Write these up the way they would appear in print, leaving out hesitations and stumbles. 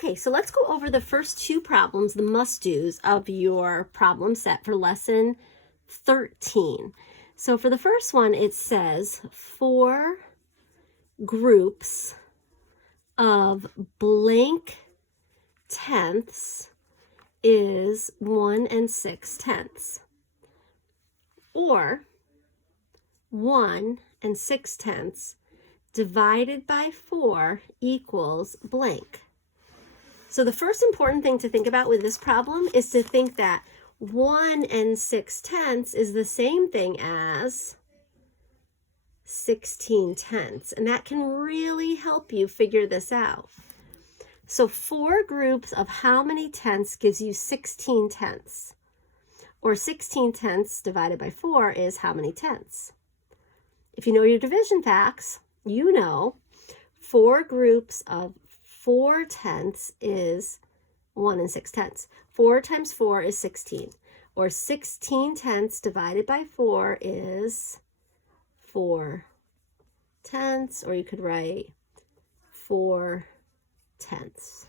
Okay, so let's go over the first two problems, the must-dos of your problem set for lesson 13. So for the first one, it says 4 groups of blank tenths is 1 6/10. Or 1 6/10 divided by 4 equals blank. So the first important thing to think about with this problem is to think that 1 6/10 is the same thing as 16/10, and that can really help you figure this out. So 4 groups of how many tenths gives you 16/10? Or 16/10 divided by 4 is how many tenths? If you know your division facts, you know 4 groups of 4/10 is 1 6/10. 4 times 4 is 16. Or 16/10 divided by 4 is 4/10. Or you could write 4/10.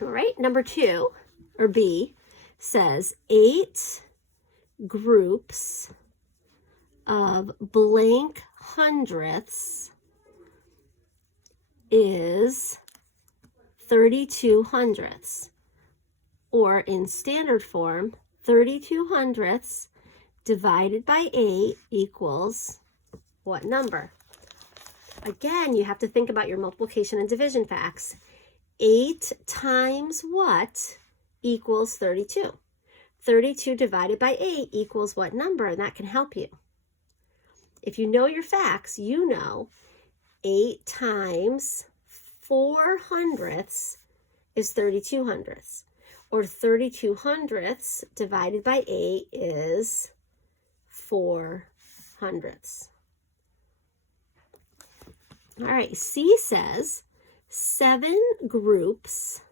All right, number 2, or B, says 8 groups of blank hundredths is 32 hundredths. Or in standard form, 32 hundredths divided by 8 equals what number? Again, you have to think about your multiplication and division facts. 8 times what equals 32? 32 divided by 8 equals what number? And that can help you. If you know your facts, you know 8 times 4 hundredths is 32 hundredths. Or 32 hundredths divided by 8 is 4 hundredths. All right, C says 7 groups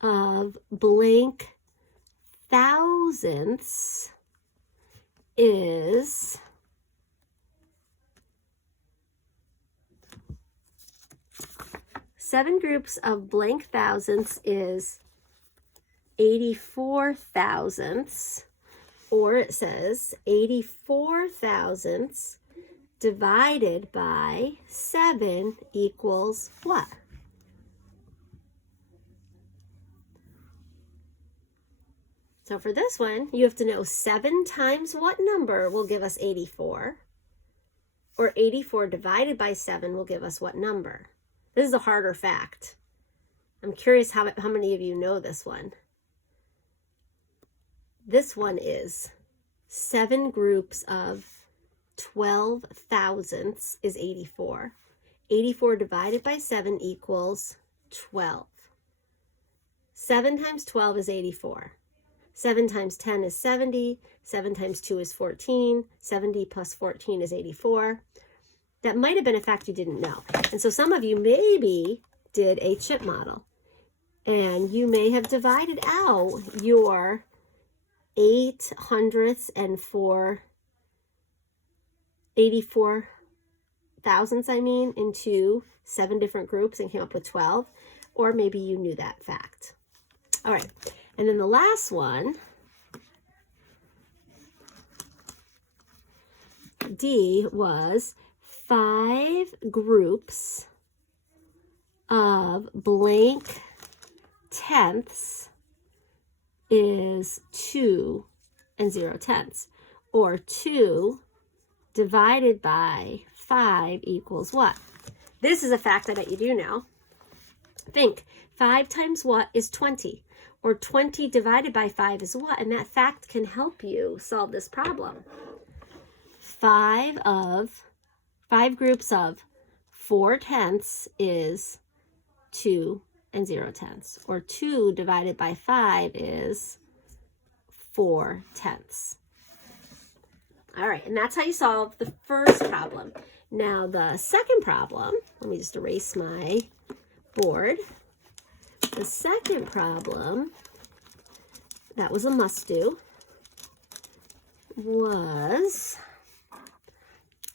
of blank thousandths is 7 groups of blank thousandths is 84 thousandths, or it says 84 thousandths divided by 7 equals what? So for this one, you have to know 7 times what number will give us 84, or 84 divided by 7 will give us what number? This is a harder fact. I'm curious how many of you know this one. This one is 7 groups of 12 thousandths is 84. 84 divided by 7 equals 12. 7 times 12 is 84. 7 times 10 is 70. 7 times 2 is 14. 70 plus 14 is 84. That might have been a fact you didn't know. And so some of you maybe did a chip model. And you may have divided out your 8 hundredths and 84 thousandths, into 7 different groups and came up with 12. Or maybe you knew that fact. All right. And then the last one, D, was 5 groups of blank tenths is 2 0/10. Or 2 divided by 5 equals what? This is a fact I bet you do know. Think, 5 times what is 20? Or 20 divided by 5 is what? And that fact can help you solve this problem. 5 groups of 4/10 is 2 0/10. Or 2 divided by 5 is 4/10. All right, and that's how you solve the first problem. Now the second problem, let me just erase my board. The second problem, that was a must-do, was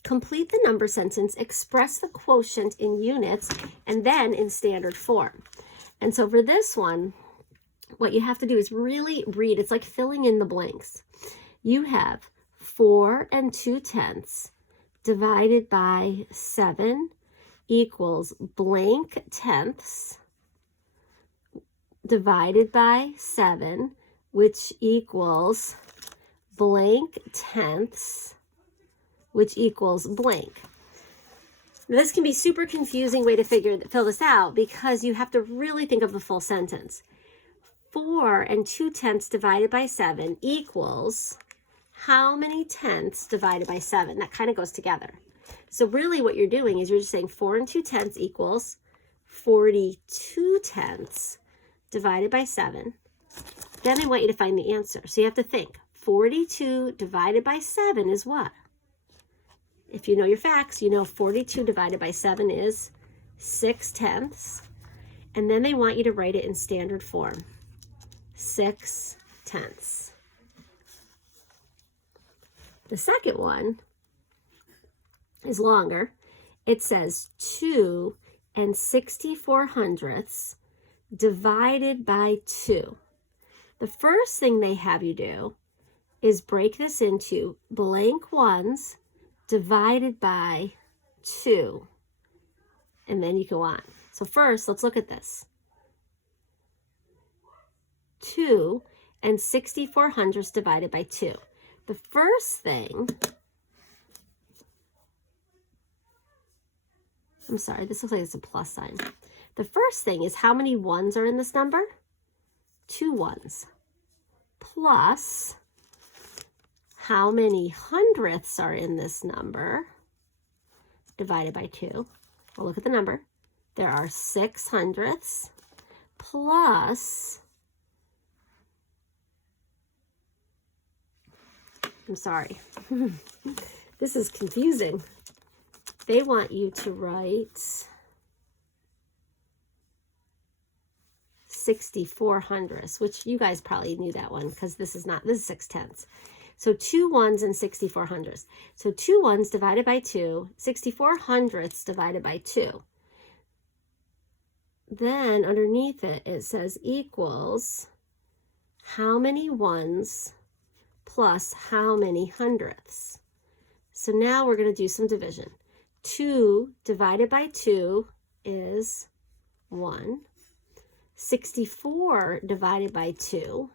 Complete the number sentence, express the quotient in units, and then in standard form. And so for this one, what you have to do is really read. It's like filling in the blanks. You have 4 2/10 divided by 7 equals blank tenths divided by 7, which equals blank tenths, which equals blank. Now, this can be super confusing way to fill this out because you have to really think of the full sentence. 4 2/10 divided by 7 equals how many tenths divided by 7? That kind of goes together. So really what you're doing is you're just saying 4 2/10 equals 42 tenths divided by 7. Then I want you to find the answer. So you have to think, 42 divided by 7 is what? If you know your facts, you know 42 divided by 7 is 6/10. And then they want you to write it in standard form, 6/10. The second one is longer. It says 2 64/100 divided by 2. The first thing they have you do is break this into blank ones divided by 2. And then you go on. So first, let's look at this. 2 64/100 divided by 2. The first thing, I'm sorry, this looks like it's a plus sign. The first thing is how many ones are in this number? 2 ones. Plus how many hundredths are in this number divided by 2. Well, look at the number. There are 6 hundredths plus, I'm sorry, this is confusing. They want you to write 64/100, which you guys probably knew that one because this is 6/10. So 2 ones and 64/100. So 2 ones divided by 2, 64/100 divided by 2. Then underneath it, it says equals how many ones plus how many hundredths. So now we're going to do some division. 2 divided by 2 is 1. 64 divided by 2,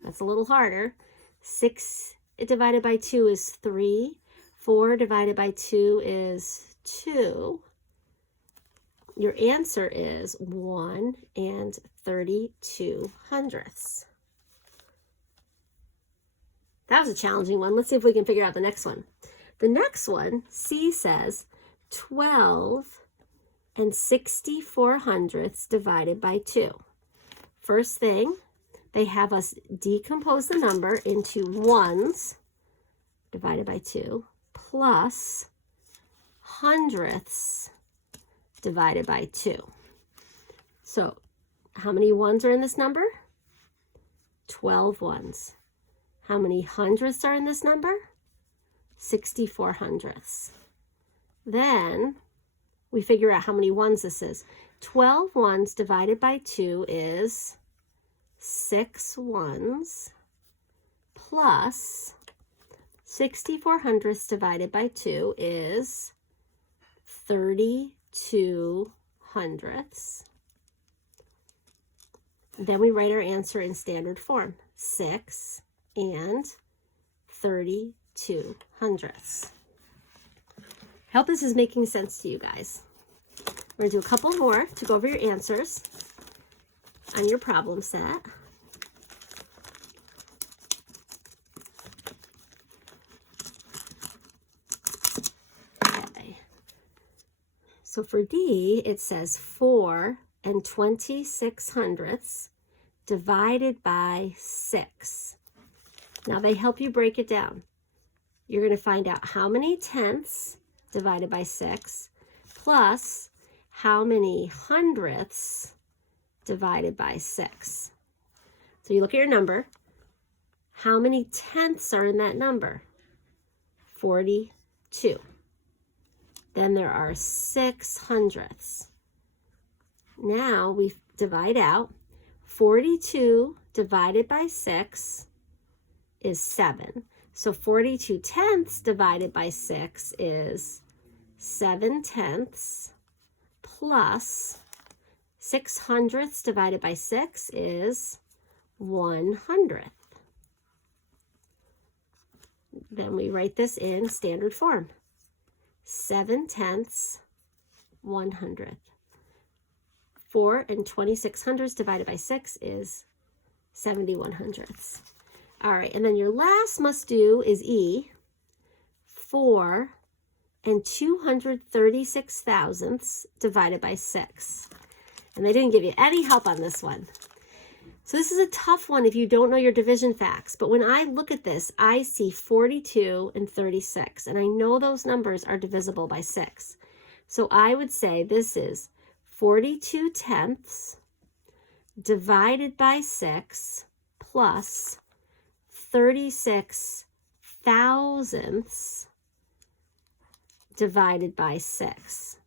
that's a little harder. 6 divided by 2 is 3. 4 divided by 2 is 2. Your answer is 1 32/100. That was a challenging one. Let's see if we can figure out the next one. The next one, C says 12 64/100 divided by 2. First thing, they have us decompose the number into ones divided by 2 plus hundredths divided by 2. So how many ones are in this number? 12 ones. How many hundredths are in this number? 64/100. Then we figure out how many ones this is. 12 ones divided by 2 is 6 ones plus 64/100 divided by 2 is 32/100. Then we write our answer in standard form, 6 32/100. I hope this is making sense to you guys. We're going to do a couple more to go over your answers on your problem set. Okay. So for D, it says 4 26/100 divided by 6. Now they help you break it down. You're going to find out how many tenths divided by 6 plus how many hundredths divided by 6. So you look at your number. How many tenths are in that number? 42. 2. Then there are 6 hundredths. Now we divide out. 42 divided by 6 is 7. So 42 tenths divided by 6 is 7 tenths plus 6 hundredths divided by 6 is 1 hundredth. Then we write this in standard form. 7 tenths, 1 hundredth. 4 and 26 hundredths divided by 6 is 71 hundredths. All right, and then your last must do is E. 4 and 236 thousandths divided by 6. And they didn't give you any help on this one. So this is a tough one if you don't know your division facts. But when I look at this, I see 42 and 36. And I know those numbers are divisible by 6. So I would say this is 42 tenths divided by 6 plus 36 thousandths divided by 6.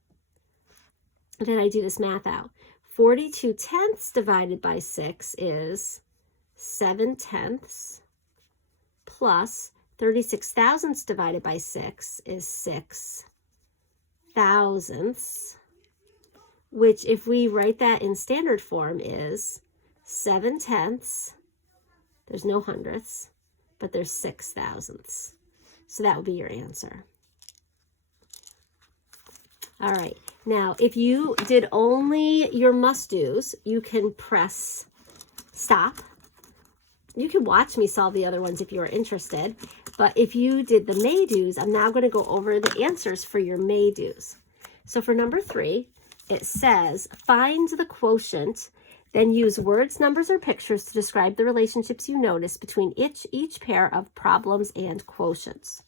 And then I do this math out. 42 tenths divided by 6 is 7 tenths plus 36 thousandths divided by 6 is 6 thousandths, which if we write that in standard form is 7 tenths, there's no hundredths, but there's 6 thousandths. So that would be your answer. All right, now if you did only your must-dos, you can press stop. You can watch me solve the other ones if you are interested, but if you did the may-dos, I'm now going to go over the answers for your may-dos. So for number 3, it says, find the quotient, then use words, numbers, or pictures to describe the relationships you notice between each pair of problems and quotients.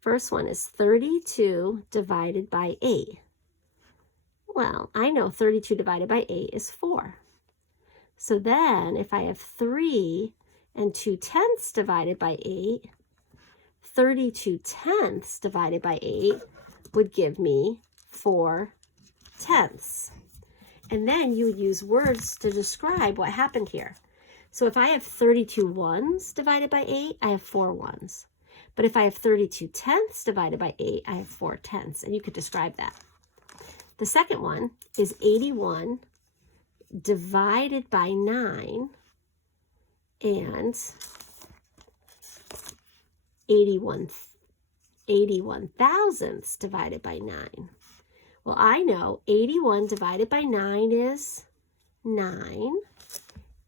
First one is 32 divided by 8. Well, I know 32 divided by 8 is 4. So then if I have 3 and 2 tenths divided by 8, 32 tenths divided by 8 would give me 4 tenths. And then you would use words to describe what happened here. So if I have 32 ones divided by 8, I have 4 ones. But if I have 32 tenths divided by 8, I have 4 tenths, and you could describe that. The second one is 81 divided by 9 and 81 thousandths divided by 9. Well, I know 81 divided by 9 is 9,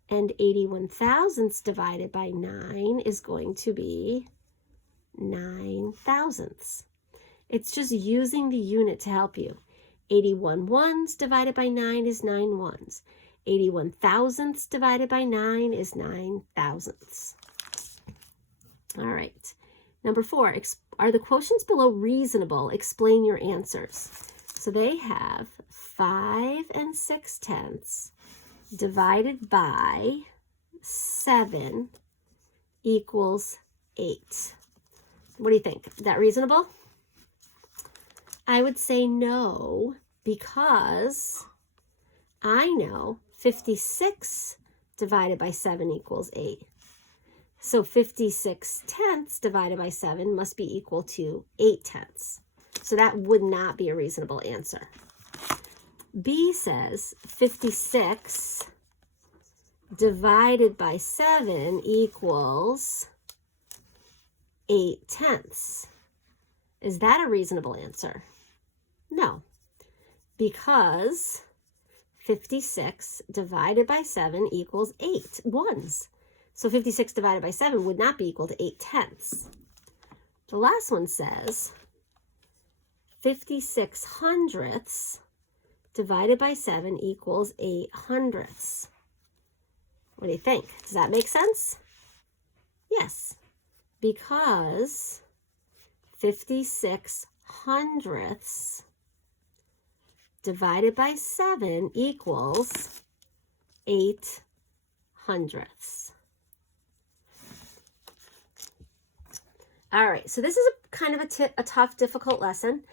and 81 thousandths divided by 9 is going to be 9 thousandths. It's just using the unit to help you. 81 ones divided by 9 is 9 ones. 81 thousandths divided by 9 is 9 thousandths. All right. Number 4, are the quotients below reasonable? Explain your answers. So they have 5 and 6 tenths divided by 7 equals 8. What do you think? Is that reasonable? I would say no, because I know 56 divided by 7 equals 8. So 56 tenths divided by 7 must be equal to 8 tenths. So that would not be a reasonable answer. B says 56 divided by 7 equals 8 tenths. Is that a reasonable answer? No, because 56 divided by 7 equals 8 ones. So 56 divided by 7 would not be equal to 8 tenths. The last one says 56 hundredths divided by 7 equals 8 hundredths. What do you think? Does that make sense? Yes, because 56 hundredths divided by 7 equals 8 hundredths. All right, so this is a kind of a tough, difficult lesson.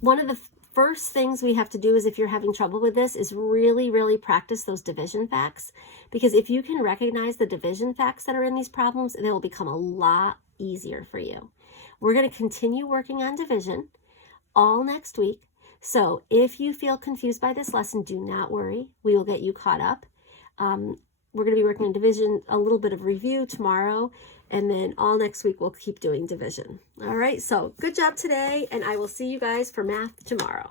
One of the first things we have to do is, if you're having trouble with this, is really, really practice those division facts. Because if you can recognize the division facts that are in these problems, they will become a lot easier for you. We're going to continue working on division all next week. So if you feel confused by this lesson, do not worry. We will get you caught up. We're going to be working on division, a little bit of review tomorrow, and then all next week we'll keep doing division. All right, so good job today, and I will see you guys for math tomorrow.